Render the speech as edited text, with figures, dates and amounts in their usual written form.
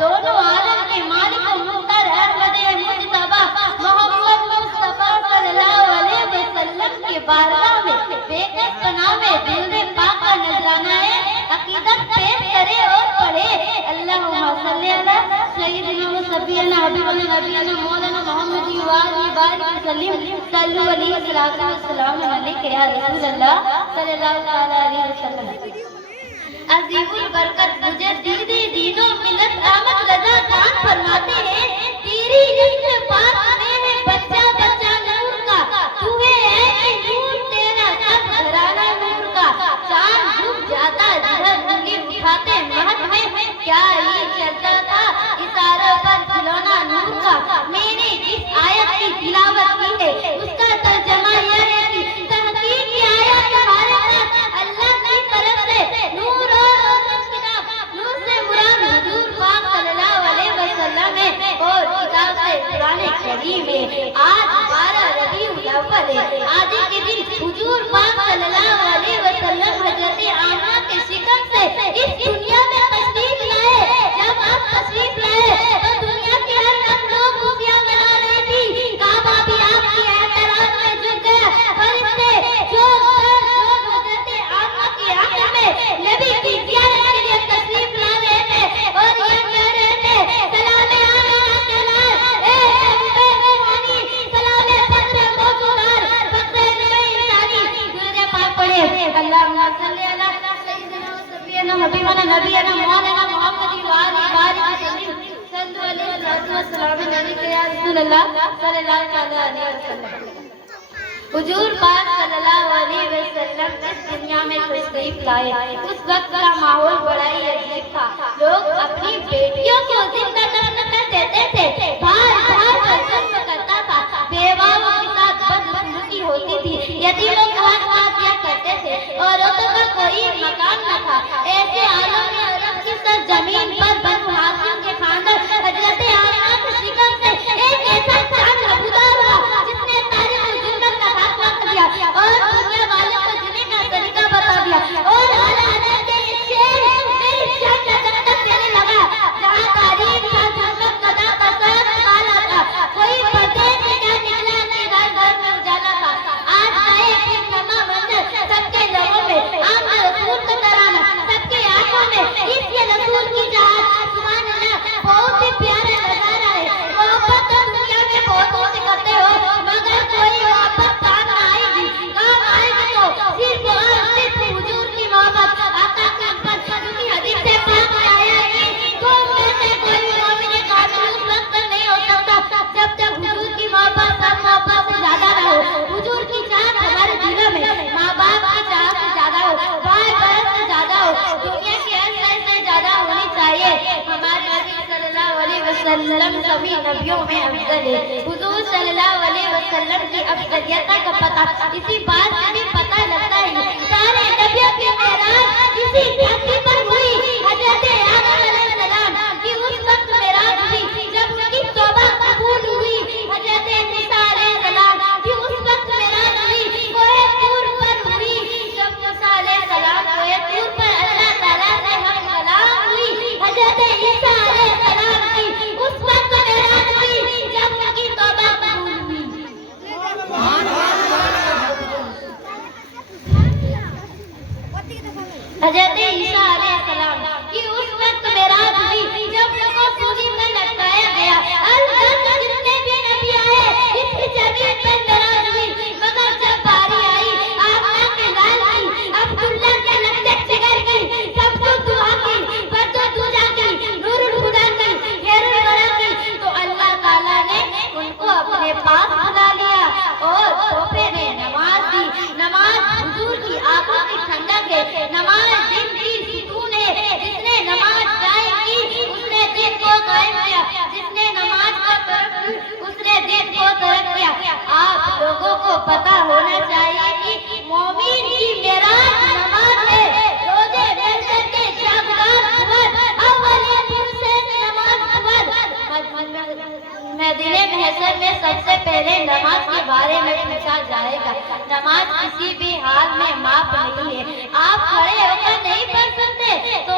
दोनों आलम के मालिक मुख्तार अहमद मुज्तबा मोहम्मद मुस्तफा सल्लल्लाहु अलैहि वसल्लम के बारगाह में बेकस पनाह में दिल पाक का नजराना है। अकीदत पेश करे और पढ़े। अल्लाहुम्मा सल्ली अला सय्यिदिना व सफीना हबीबना नबीना मौलाना मोहम्मद व आलिहि बारिक सल्लिम सल्लु अलैहि सल्लल्लाहु अलैहि या रसूल अल्लाह सल्लल्लाहु अलैहि वसल्लम। अजीमुल बरकत मुझे दीदी दीनो मिलत अहमद रजा खान फरमाते हैं, तेरी इश्क पाक में है बच्चा बच्चा नूर का, तू है नूर तेरा सब घराना नूर का। चांद डूब जाता जिधर उंगली उठाते महक में, क्या ये चलता था इशारों पर खिलौना नूर का। मैंने जिस आयत की तिलावत की है उसका तर्जमा यह है कि तहकीक की आयत हमारे पास अल्लाह की तरफ से नूर और किताब से पुराने करीम है। आज 12 रबीउल अव्वल है। आज के दिन हुजूर पाक सल्लल्लाहु अलैहि वसल्लम हजरत आमना के शिकम से इस दुनिया में तशरीफ लाए। जब आप तशरीफ लाए तो दुनिया के हर मखलूक खुशियां मना रही थी। काबा भी आपकी एहतराम में झुक गया। फरिश्ते जो हजरत आमना के आंगन में नबी की ज़ियारत के लिए तशरीफ ला रहे थे और ये कह रहे थे, सलाम अल्लाहुम्मा सल्ली अला सय्यिदिना व सफीना हबीबना नबीना मौलाना मोहम्मद व आलिहि बारिक सल्लिम सल्लु अलैहि वसल्लम नबी या रसूल अल्लाह सल्लल्लाहु अलैहि वसल्लम। हुजूर पाक सल्लल्लाहु अलैहि वसल्लम इस दुनिया में तशरीफ लाए। उस वक्त का माहौल बड़ा ही अजीब था। लोग अपनी बेटियों को जिंदा कर देते थे। बार बार जन्म करता था। बेवाओं के साथ बदसलूकी होती थी। यदि लोग आत्महत्या करते थे और औरतों का कोई मकान न था। ऐसे हालों में अरब की सरजमीन पर बनु हाशिम के खानदान हजरत आमना के शिकम से एक ऐसा चांद नबूदार हुआ जिसने तारीख जुन्नत का खात्मा कर दिया और दुनिया वालों को जीने का तरीका बता दिया। और हालात के शेर मेरी जान जन्नत देने लगा। जहाँ तारीख का जुन्नत कदा का सब काला था। कोई पर्दे से क्या निकला नहीं, घर में उजाला था। आज नए फिर नमा मंजर सबके लोगों में आम रसूल का तराना, सबके आंखों में इस रसूल की जहाज। सुभान अल्लाह, बहुत ही प्यारा नजारा है। मोहब्बत तो दुनिया में बहुत से करते हो मगर कोई मोहब्बत काम ना आएगी। काम आएगी तो सिर्फ और सिर्फ हुजूर की मोहब्बत। आका के ऊपर क्योंकि हदीस से पाक में आया है कि तुम में से कोई मोमिन कामिल उस वक्त नहीं हो सकता जब तक हुजूर की मोहब्बत सब मोहब्बत से ज्यादा ना हो। हुजूर की चाहत हमारे दिलों में माँ बाप की चाहत से ज्यादा हो, भाई बहन से ज्यादा हो, दुनिया की हर चीज से ज्यादा होनी चाहिए। हमारे नबी सल्लल्लाहु अलैहि वसल्लम सभी नबियों में अफजल है। हुजूर सल्लल्लाहु अलैहि वसल्लम की अफजलियत का पता इसी बात से भी पता लगता है। सारे नबियों की मेराज इसी धरती पर हुई। हजरत आदम अलैहिस्सलाम की उस वक्त मेराज हुई जब उनकी तौबा कबूल हुई। हजरत मूसा अलैहिस्सलाम की उस वक्त मेराज हुई कोहे तूर पर हुई जब मूसा अलैहिस्सलाम कोहे तूर पर अल्लाह ताला से हम कलाम हुई। हजरत ईसा अलैहिस्सलाम की उस वक्त मेराज हुई जब उनकी तौबा कबूल हुई। हजरत ईसा अलैहिस्सलाम की उस वक्त मेराज हुई जब उनको सूली में लटकाया गया। अल्लाह जितने भी नबी आए इस जमीन पर मेराज हुई मगर जब बारी आई आमना के लाल की, अब्दुल्ला के लफ्ज़ जिगर की, सबको दुआ की, बदो दुजा की, नूरुल हुदा की, खैरुल वरा की, तो अल्लाह ताला ने उनको अपने पास बुला लिया और तोहफे में नमाज दी। नमाज हुजूर की आंखों की ठंडक है। नमाज दिन की सुकून है। जिसने नमाज कायम की उसने दिन को कायम किया। जिसने नमाज को तर्क की उसने दिन को तर्क किया। आप लोगों को पता होना चाहिए कि मोमिन की मेराज नमाज है। रोजे महशर के जागदार अव्वल से नमाज अव्वल। मदीने महशर में सबसे पहले नमाज के बारे में पूछा जाएगा। नमाज किसी भी हाल में माफ नहीं है। आप खड़े होकर नहीं पढ़ सकते तो